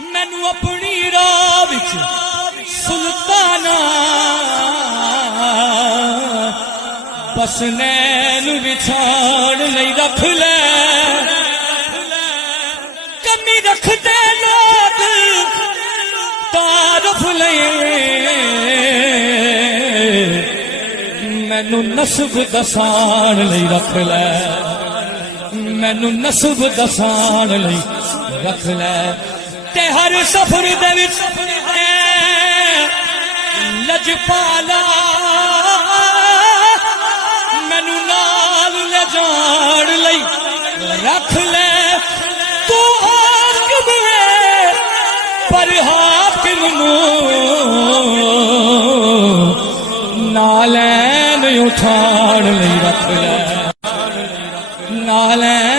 मैनू अपनी राह विच सुल्ताना बस नैन विछाड़ नहीं रख ले। कमी रखते लोग तारफ ले मैनू नस्ब दसाण नहीं रख ले। मैनू नस्ब दसाण नहीं रख ले। ते हर सफर दे विच लजपाला मैनू नाल ले जाण लई रख ले। तू हाकिम है पर हाकिम नालैन उठाण लई रख ले। नालैन